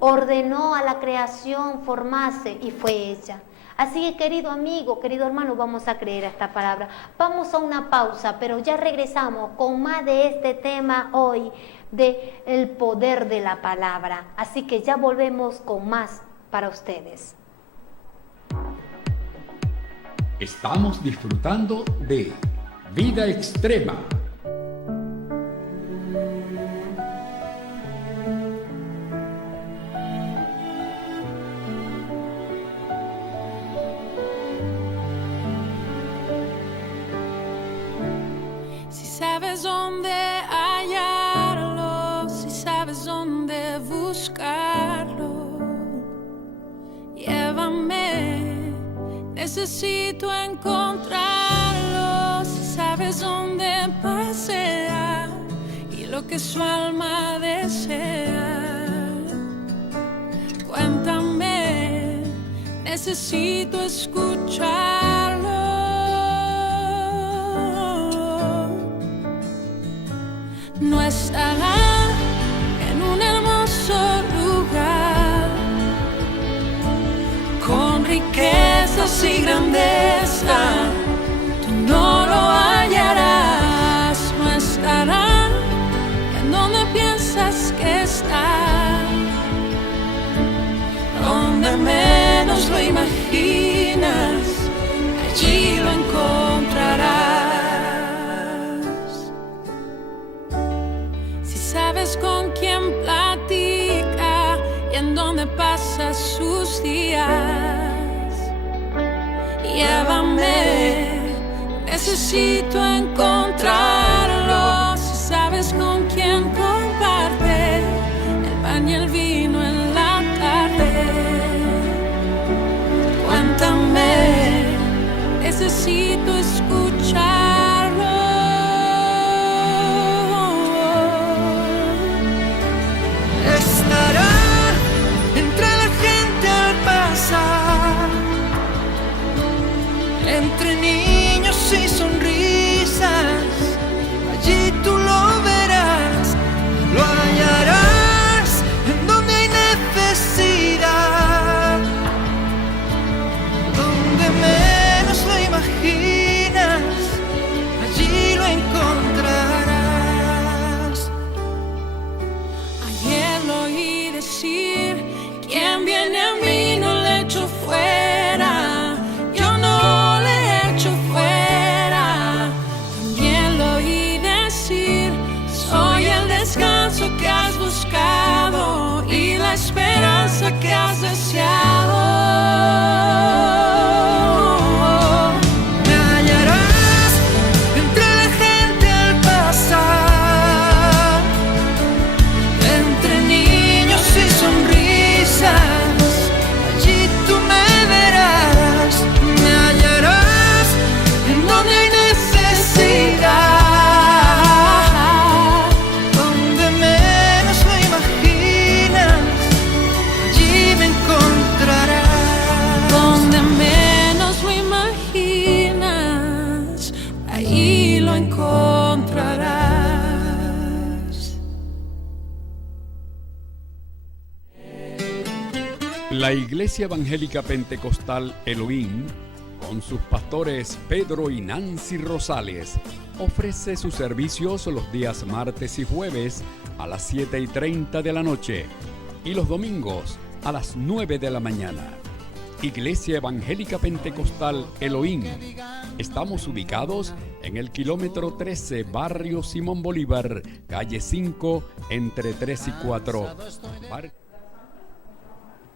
ordenó a la creación formarse y fue hecha. Así que, querido amigo, querido hermano, vamos a creer a esta palabra. Vamos a una pausa, pero ya regresamos con más de este tema hoy, de el poder de la palabra. Así que ya volvemos con más para ustedes. Estamos disfrutando de Vida Extrema. Sabes dónde hallarlo, si sabes dónde buscarlo, llévame, necesito encontrarlo, si sabes dónde pasear y lo que su alma desea, cuéntame, necesito escucharlo. y grandeza, tú no lo hallarás, no estará en donde piensas que está, donde menos lo imaginas, allí lo encontrarás. Si sabes con quién platica y en dónde pasa sus días, llévame, necesito encontrarlo. Si sabes con quién comparte el pan y el vino en la tarde, cuéntame, necesito escucharlo. Estará entre la gente al pasar, entre niños y sonrisas, allí tú lo verás, lo hallarás en donde hay necesidad, donde menos lo imaginas, allí lo encontrarás. Ayer lo oí decir, quien viene a mí no le echo fuera, yo no le echo fuera. También lo oí decir, soy el descanso que has buscado y la esperanza que has deseado. Me hallarás entre la gente al pasar, entre niños y sonrisas, allí tú me verás. Me hallarás en donde hay necesidad, donde menos lo imaginas, allí me encontrarás. Donde menos lo imaginas, ahí lo encontrarás. La Iglesia Evangélica Pentecostal Elohim, con sus pastores Pedro y Nancy Rosales, ofrece sus servicios los días martes y jueves a las 7:30 de la noche y los domingos a las 9 de la mañana. Iglesia Evangélica Pentecostal Elohim. Estamos ubicados en el kilómetro 13, barrio Simón Bolívar, calle 5, entre 3 y 4.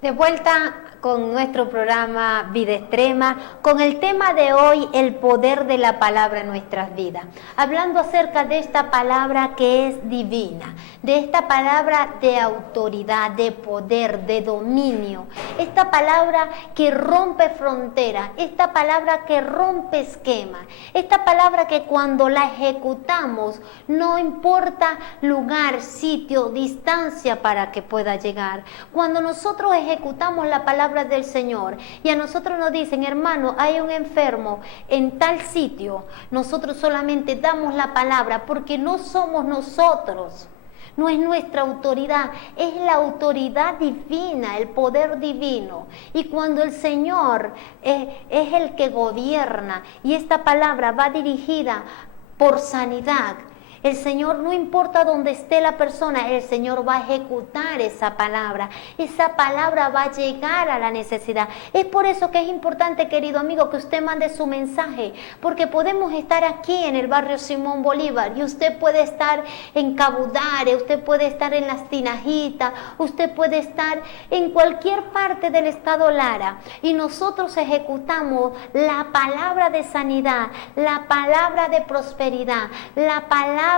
De vuelta con nuestro programa Vida Extrema, con el tema de hoy, el poder de la palabra en nuestras vidas. Hablando acerca de esta palabra que es divina, de esta palabra de autoridad, de poder, de dominio. Esta palabra que rompe fronteras, esta palabra que rompe esquemas, esta palabra que cuando la ejecutamos, no importa lugar, sitio, distancia para que pueda llegar. Cuando nosotros ejecutamos la palabra del Señor y a nosotros nos dicen, hermano, hay un enfermo en tal sitio, nosotros solamente damos la palabra porque no somos nosotros, no es nuestra autoridad, es la autoridad divina, el poder divino. Y cuando el Señor es el que gobierna y esta palabra va dirigida por sanidad, el Señor, no importa dónde esté la persona, el Señor va a ejecutar esa palabra va a llegar a la necesidad. Es por eso que es importante, querido amigo, que usted mande su mensaje, porque podemos estar aquí en el barrio Simón Bolívar y usted puede estar en Cabudare, usted puede estar en Las Tinajitas, usted puede estar en cualquier parte del estado Lara y nosotros ejecutamos la palabra de sanidad, la palabra de prosperidad, la palabra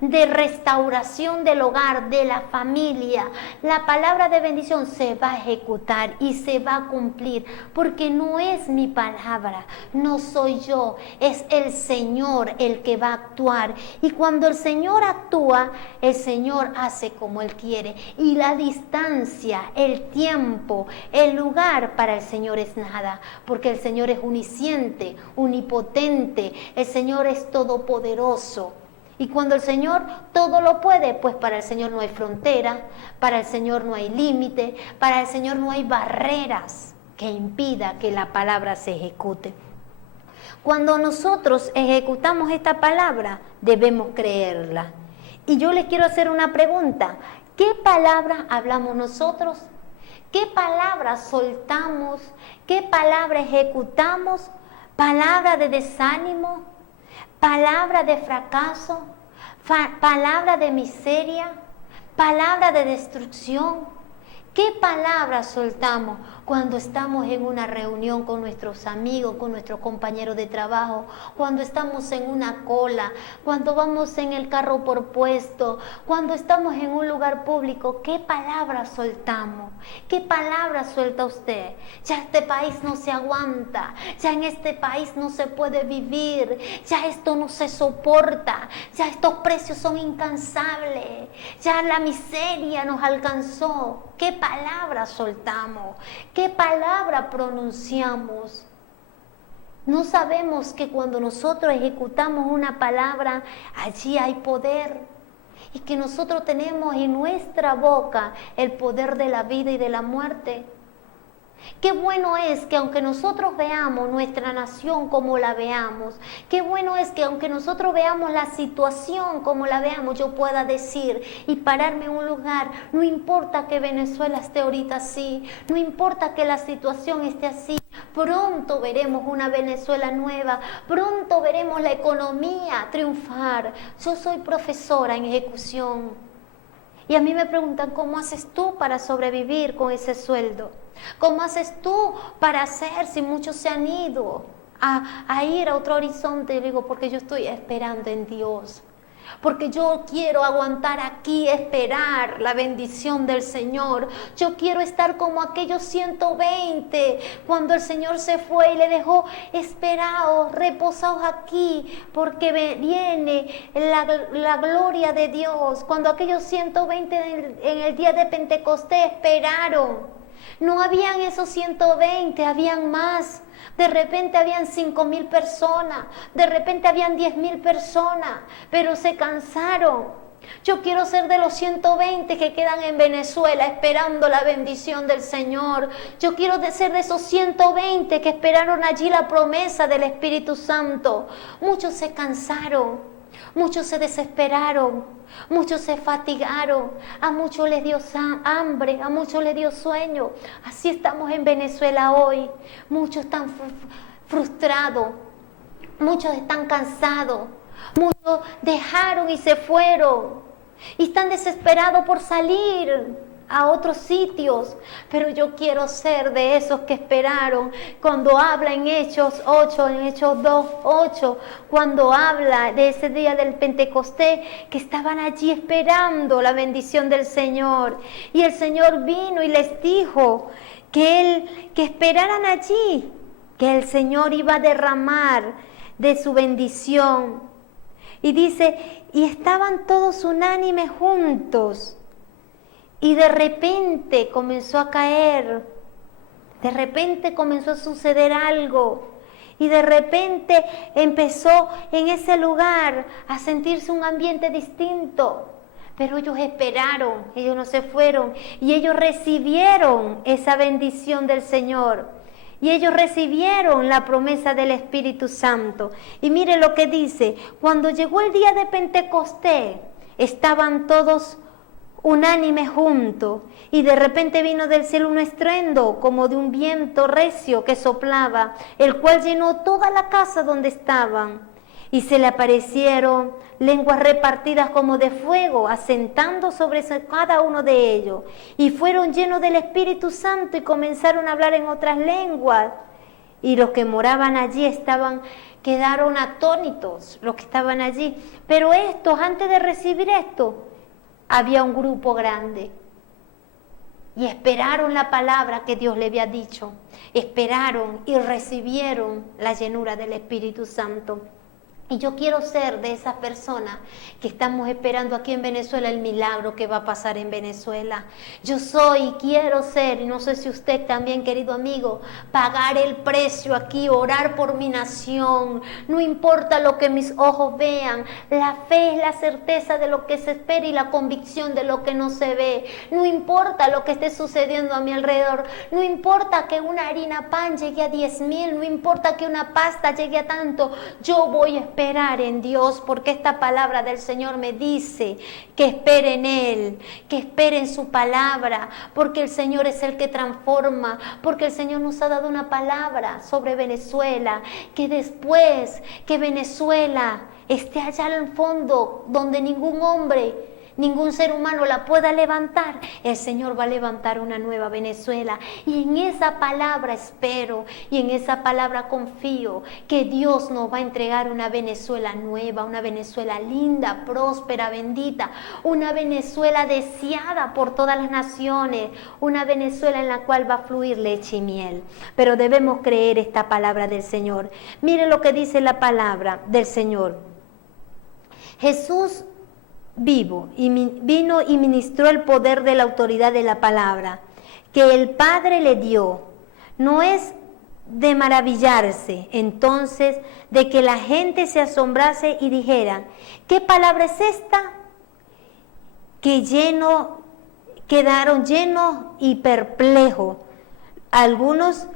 de restauración del hogar, de la familia, la palabra de bendición se va a ejecutar y se va a cumplir, porque no es mi palabra, no soy yo, es el Señor el que va a actuar. Y cuando el Señor actúa, el Señor hace como Él quiere, y la distancia, el tiempo, el lugar para el Señor es nada, porque el Señor es omnisciente, omnipotente, el Señor es todopoderoso. Y cuando el Señor todo lo puede, pues para el Señor no hay frontera, para el Señor no hay límite, para el Señor no hay barreras. que impida que la palabra se ejecute. Cuando nosotros ejecutamos esta palabra, debemos creerla. Y yo les quiero hacer una pregunta. ¿Qué palabras hablamos nosotros? ¿Qué palabras soltamos? ¿Qué palabras ejecutamos? ¿Palabra de desánimo? ¿Palabra de fracaso? ¿Palabra de miseria? ¿Palabra de destrucción? ¿Qué palabras soltamos cuando estamos en una reunión con nuestros amigos, con nuestros compañeros de trabajo, cuando estamos en una cola, cuando vamos en el carro por puesto, cuando estamos en un lugar público? ¿Qué palabras soltamos? ¿Qué palabras suelta usted? Ya este país no se aguanta, ya en este país no se puede vivir, ya esto no se soporta, ya estos precios son incansables, ya la miseria nos alcanzó. ¿Qué palabras soltamos? ¿Qué palabra pronunciamos? No sabemos que cuando nosotros ejecutamos una palabra, allí hay poder. Y que nosotros tenemos en nuestra boca el poder de la vida y de la muerte. Qué bueno es que aunque nosotros veamos nuestra nación como la veamos, qué bueno es que aunque nosotros veamos la situación como la veamos, yo pueda decir y pararme en un lugar, no importa que Venezuela esté ahorita así, no importa que la situación esté así, pronto veremos una Venezuela nueva, pronto veremos la economía triunfar. Yo soy profesora en ejecución y a mí me preguntan, ¿cómo haces tú para sobrevivir con ese sueldo? ¿Cómo haces tú para hacer si muchos se han ido a ir a otro horizonte? Y digo, porque yo estoy esperando en Dios. Porque yo quiero aguantar aquí, esperar la bendición del Señor. Yo quiero estar como aquellos 120 cuando el Señor se fue y le dejó esperados, reposados aquí, porque viene la gloria de Dios. Cuando aquellos 120 en el día de Pentecostés esperaron. No habían esos 120, habían más. De repente habían 5,000 personas, de repente habían 10,000 personas, pero se cansaron. Yo quiero ser de los 120 que quedan en Venezuela esperando la bendición del Señor. Yo quiero ser de esos 120 que esperaron allí la promesa del Espíritu Santo. Muchos se cansaron, muchos se desesperaron. Muchos se fatigaron, a muchos les dio hambre, a muchos les dio sueño. Así estamos en Venezuela hoy. Muchos están frustrados, muchos están cansados, muchos dejaron y se fueron y están desesperados por salir a otros sitios, pero yo quiero ser de esos que esperaron. Cuando habla en Hechos 8, en Hechos 2, 8, cuando habla de ese día del Pentecostés, que estaban allí esperando la bendición del Señor, y el Señor vino y les dijo que esperaran allí, que el Señor iba a derramar de su bendición, y dice, y estaban todos unánimes juntos. Y de repente comenzó a caer, de repente comenzó a suceder algo, y de repente empezó en ese lugar a sentirse un ambiente distinto. Pero ellos esperaron, ellos no se fueron, y ellos recibieron esa bendición del Señor. Y ellos recibieron la promesa del Espíritu Santo. Y mire lo que dice, cuando llegó el día de Pentecostés, estaban todos unánimes juntos, y de repente vino del cielo un estruendo como de un viento recio que soplaba, el cual llenó toda la casa donde estaban, y se le aparecieron lenguas repartidas como de fuego, asentando sobre cada uno de ellos, y fueron llenos del Espíritu Santo y comenzaron a hablar en otras lenguas, y los que moraban allí quedaron atónitos, los que estaban allí. Pero estos, antes de recibir esto, había un grupo grande y esperaron la palabra que Dios le había dicho, esperaron y recibieron la llenura del Espíritu Santo. Y yo quiero ser de esas personas que estamos esperando aquí en Venezuela el milagro que va a pasar en Venezuela. Yo soy y quiero ser, y no sé si usted también, querido amigo, pagar el precio aquí, orar por mi nación. No importa lo que mis ojos vean, la fe es la certeza de lo que se espera y la convicción de lo que no se ve. No importa lo que esté sucediendo a mi alrededor, no importa que una harina pan llegue a 10,000, no importa que una pasta llegue a tanto, yo voy a esperar en Dios, porque esta palabra del Señor me dice que espere en Él, que espere en su palabra, porque el Señor es el que transforma, porque el Señor nos ha dado una palabra sobre Venezuela, que después que Venezuela esté allá al fondo, donde ningún hombre, ningún ser humano la pueda levantar, el Señor va a levantar una nueva Venezuela. Y en esa palabra espero, y en esa palabra confío, que Dios nos va a entregar una Venezuela nueva, una Venezuela linda, próspera, bendita, una Venezuela deseada por todas las naciones, una Venezuela en la cual va a fluir leche y miel. Pero debemos creer esta palabra del Señor. Mire lo que dice la palabra del Señor. Jesús vino y ministró el poder de la autoridad de la palabra que el Padre le dio. No es de maravillarse entonces de que la gente se asombrase y dijera: ¿qué palabra es esta? Que quedaron llenos y perplejos algunos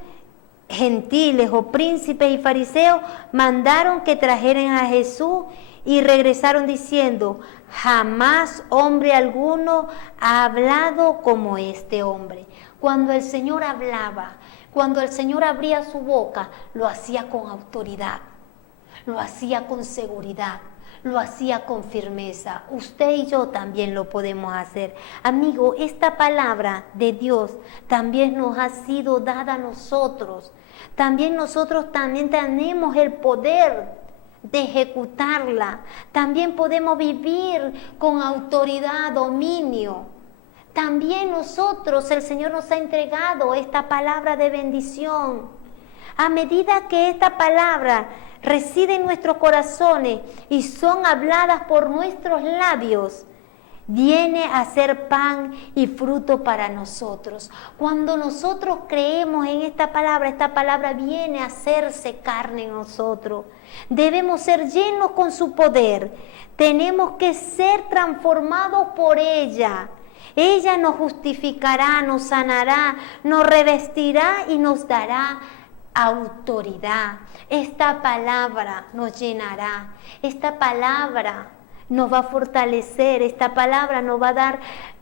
gentiles o príncipes y fariseos mandaron que trajeran a Jesús y regresaron diciendo: jamás hombre alguno ha hablado como este hombre. Cuando el Señor hablaba, cuando el Señor abría su boca, lo hacía con autoridad, lo hacía con seguridad, lo hacía con firmeza. Usted y yo también lo podemos hacer. Amigo, esta palabra de Dios también nos ha sido dada a nosotros. También nosotros tenemos el poder de ejecutarla. También podemos vivir con autoridad, dominio. También nosotros, el Señor nos ha entregado esta palabra de bendición. A medida que esta palabra reside en nuestros corazones y son habladas por nuestros labios, viene a ser pan y fruto para nosotros. Cuando nosotros creemos en esta palabra viene a hacerse carne en nosotros. Debemos ser llenos con su poder. Tenemos que ser transformados por ella. Ella nos justificará, nos sanará, nos revestirá y nos dará autoridad. Esta palabra nos llenará. Esta palabra nos va a fortalecer, esta palabra nos va a dar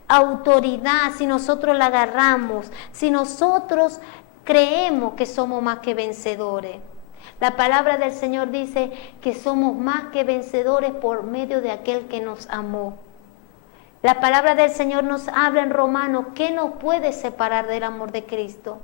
autoridad si nosotros la agarramos, si nosotros creemos que somos más que vencedores. La palabra del Señor dice que somos más que vencedores por medio de aquel que nos amó. La palabra del Señor nos habla en Romanos, ¿qué nos puede separar del amor de Cristo?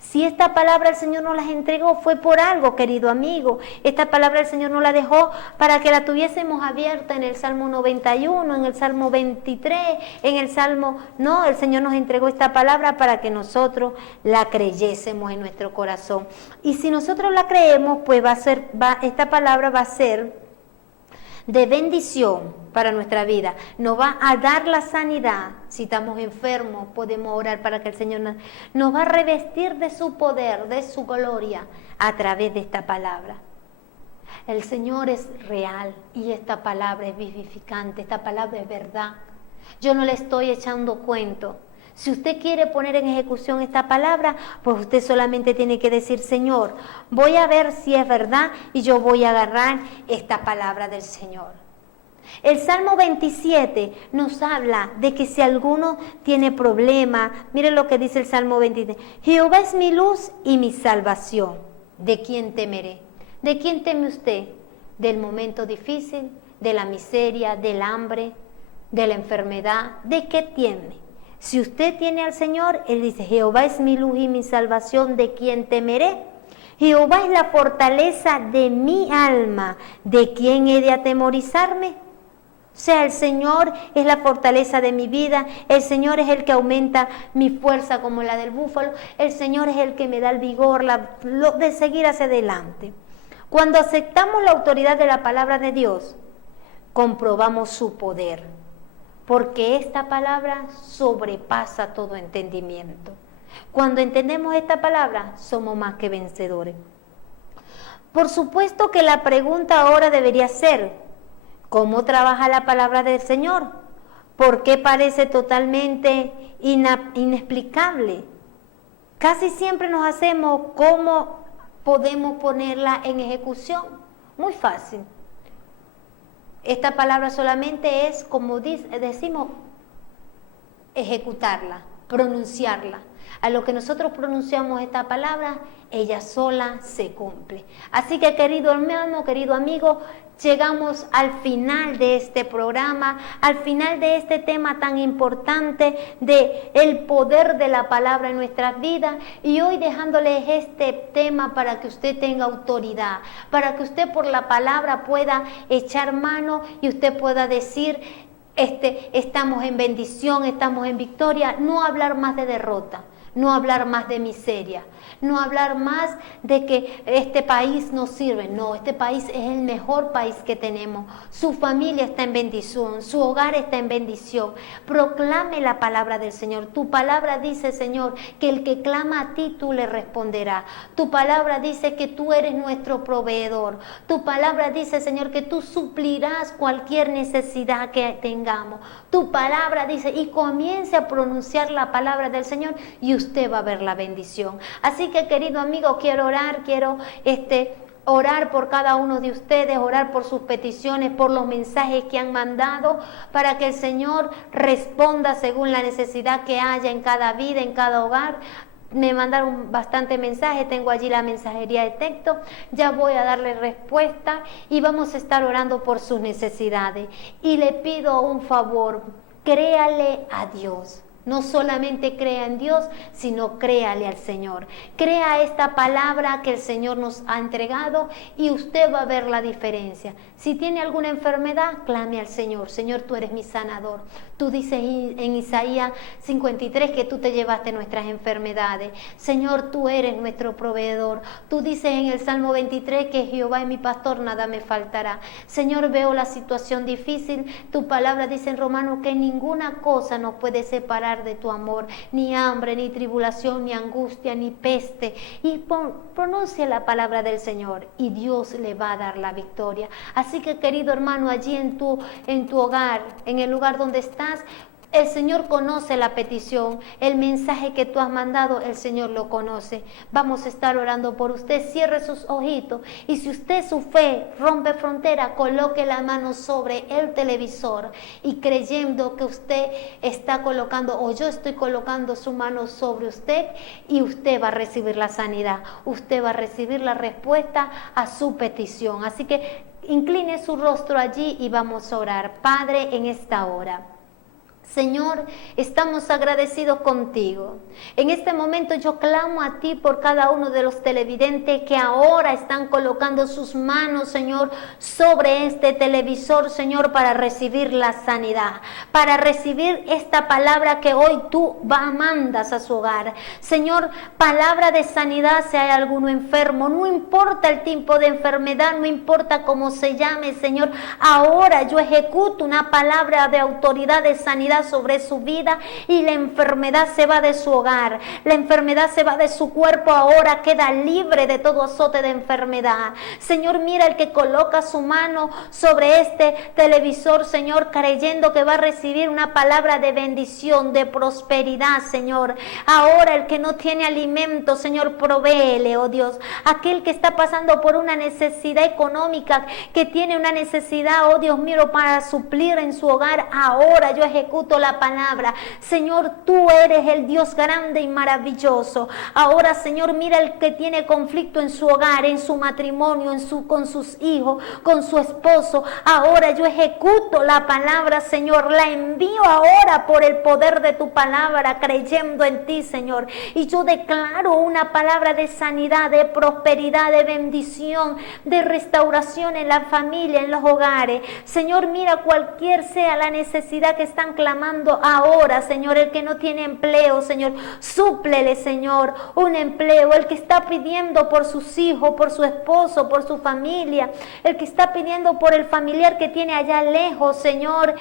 Si esta palabra el Señor nos las entregó fue por algo, querido amigo. Esta palabra el Señor nos la dejó para que la tuviésemos abierta en el Salmo 91, en el Salmo 23, en el Salmo... No, el Señor nos entregó esta palabra para que nosotros la creyésemos en nuestro corazón. Y si nosotros la creemos, pues esta palabra va a ser de bendición para nuestra vida. Nos va a dar la sanidad. Si estamos enfermos, podemos orar para que el Señor nos va a revestir de su poder, de su gloria, a través de esta palabra. El Señor es real y esta palabra es vivificante, esta palabra es verdad. Yo no le estoy echando cuento. Si usted quiere poner en ejecución esta palabra, pues usted solamente tiene que decir: Señor, voy a ver si es verdad y yo voy a agarrar esta palabra del Señor. El Salmo 27 nos habla de que si alguno tiene problema, mire lo que dice el Salmo 27. Jehová es mi luz y mi salvación. ¿De quién temeré? ¿De quién teme usted? ¿Del momento difícil? ¿De la miseria? ¿Del hambre? ¿De la enfermedad? ¿De qué teme? Si usted tiene al Señor, Él dice: Jehová es mi luz y mi salvación, ¿de quién temeré? Jehová es la fortaleza de mi alma, ¿de quién he de atemorizarme? O sea, el Señor es la fortaleza de mi vida, el Señor es el que aumenta mi fuerza como la del búfalo, el Señor es el que me da el vigor de seguir hacia adelante. Cuando aceptamos la autoridad de la palabra de Dios, comprobamos su poder, porque esta palabra sobrepasa todo entendimiento. Cuando entendemos esta palabra, somos más que vencedores. Por supuesto que la pregunta ahora debería ser, ¿cómo trabaja la palabra del Señor? ¿Por qué parece totalmente inexplicable? Casi siempre nos hacemos cómo podemos ponerla en ejecución. Muy fácil. Esta palabra solamente es, como decimos, ejecutarla, pronunciarla. A lo que nosotros pronunciamos esta palabra, ella sola se cumple. Así que, querido hermano, querido amigo, llegamos al final de este programa, al final de este tema tan importante de el poder de la palabra en nuestras vidas, y hoy dejándoles este tema para que usted tenga autoridad, para que usted por la palabra pueda echar mano y usted pueda decir, estamos en bendición, estamos en victoria, no hablar más de derrota. No hablar más de miseria, no hablar más de que este país no sirve. No, este país es el mejor país que tenemos. Su familia está en bendición, su hogar está en bendición. Proclame la palabra del Señor. Tu palabra dice, Señor, que el que clama a ti, tú le responderás. Tu palabra dice que tú eres nuestro proveedor. Tu palabra dice, Señor, que tú suplirás cualquier necesidad que tengamos. Tu palabra dice, y comience a pronunciar la palabra del Señor y usted va a ver la bendición. Así que, querido amigo, quiero orar por cada uno de ustedes, orar por sus peticiones, por los mensajes que han mandado, para que el Señor responda según la necesidad que haya en cada vida, en cada hogar. Me mandaron bastante mensajes, tengo allí la mensajería de texto, ya voy a darle respuesta y vamos a estar orando por sus necesidades. Y le pido un favor, créale a Dios. No solamente crea en Dios, sino créale al Señor. Crea esta palabra que el Señor nos ha entregado y usted va a ver la diferencia. Si tiene alguna enfermedad, clame al Señor. Señor, tú eres mi sanador. Tú dices en Isaías 53 que tú te llevaste nuestras enfermedades. Señor, tú eres nuestro proveedor. Tú dices en el Salmo 23 que Jehová es mi pastor, nada me faltará. Señor, veo la situación difícil. Tu palabra dice en Romanos que ninguna cosa nos puede separar de tu amor, ni hambre, ni tribulación, ni angustia, ni peste. Y pronuncia la palabra del Señor y Dios le va a dar la victoria. Así que, querido hermano, allí en tu hogar, en el lugar donde estás, el Señor conoce la petición, el mensaje que tú has mandado, el Señor lo conoce. Vamos a estar orando por usted. Cierre sus ojitos y si usted su fe rompe frontera, coloque la mano sobre el televisor y creyendo que usted está colocando o yo estoy colocando su mano sobre usted y usted va a recibir la sanidad, usted va a recibir la respuesta a su petición. Así que incline su rostro allí y vamos a orar. Padre, en esta hora, Señor, estamos agradecidos contigo. En este momento yo clamo a ti por cada uno de los televidentes que ahora están colocando sus manos, Señor, sobre este televisor, Señor, para recibir la sanidad, para recibir esta palabra que hoy tú mandas a su hogar. Señor, palabra de sanidad si hay alguno enfermo, no importa el tipo de enfermedad, no importa cómo se llame, Señor, ahora yo ejecuto una palabra de autoridad de sanidad sobre su vida y la enfermedad se va de su hogar, la enfermedad se va de su cuerpo, ahora queda libre de todo azote de enfermedad. Señor, mira el que coloca su mano sobre este televisor, Señor, creyendo que va a recibir una palabra de bendición, de prosperidad, Señor. Ahora el que no tiene alimento, Señor, provéele, oh Dios. Aquel que está pasando por una necesidad económica, que tiene una necesidad, oh Dios mío, para suplir en su hogar, ahora yo ejecuto la palabra. Señor, tú eres el Dios grande y maravilloso. Ahora, Señor, mira el que tiene conflicto en su hogar, en su matrimonio, con sus hijos, con su esposo. Ahora yo ejecuto la palabra, Señor, la envío ahora por el poder de tu palabra, creyendo en ti, Señor. Y yo declaro una palabra de sanidad, de prosperidad, de bendición, de restauración en la familia, en los hogares. Señor, mira cualquier sea la necesidad que están clamando clamando ahora, Señor, el que no tiene empleo, Señor, súplele, Señor, un empleo, el que está pidiendo por sus hijos, por su esposo, por su familia, el que está pidiendo por el familiar que tiene allá lejos, Señor,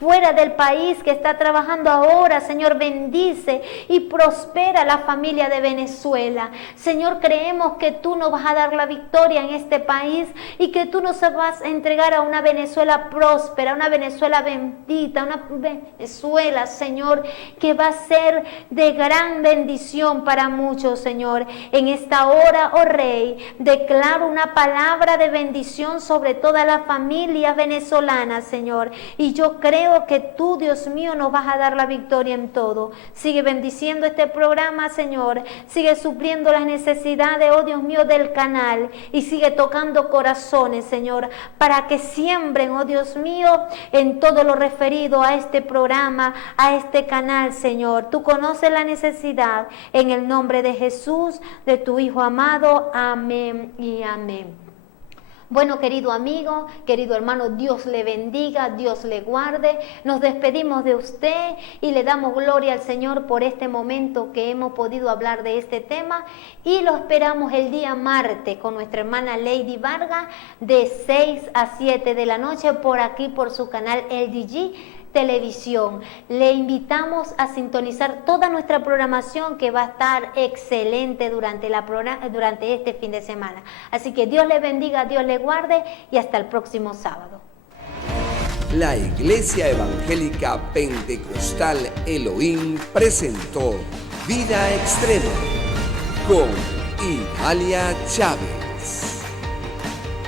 fuera del país, que está trabajando ahora, Señor, bendice y prospera la familia de Venezuela. Señor, creemos que tú nos vas a dar la victoria en este país y que tú nos vas a entregar a una Venezuela próspera, una Venezuela bendita, una Venezuela, Señor, que va a ser de gran bendición para muchos, Señor. En esta hora, oh Rey, declaro una palabra de bendición sobre todas las familias venezolanas, Señor, y yo creo que tú, Dios mío, nos vas a dar la victoria en todo. Sigue bendiciendo este programa, Señor. Sigue supliendo las necesidades, oh Dios mío, del canal. Y sigue tocando corazones, Señor, para que siembren, oh Dios mío, en todo lo referido a este programa, a este canal, Señor. Tú conoces la necesidad. En el nombre de Jesús, de tu Hijo amado. Amén y amén. Bueno, querido amigo, querido hermano, Dios le bendiga, Dios le guarde. Nos despedimos de usted y le damos gloria al Señor por este momento que hemos podido hablar de este tema. Y lo esperamos el día martes con nuestra hermana Lady Vargas de 6 a 7 de la noche por aquí, por su canal LDG Televisión. Le invitamos a sintonizar toda nuestra programación, que va a estar excelente durante este fin de semana. Así que Dios le bendiga, Dios le guarde y hasta el próximo sábado. La Iglesia Evangélica Pentecostal Elohim presentó Vida Extrema con Idalia Chávez.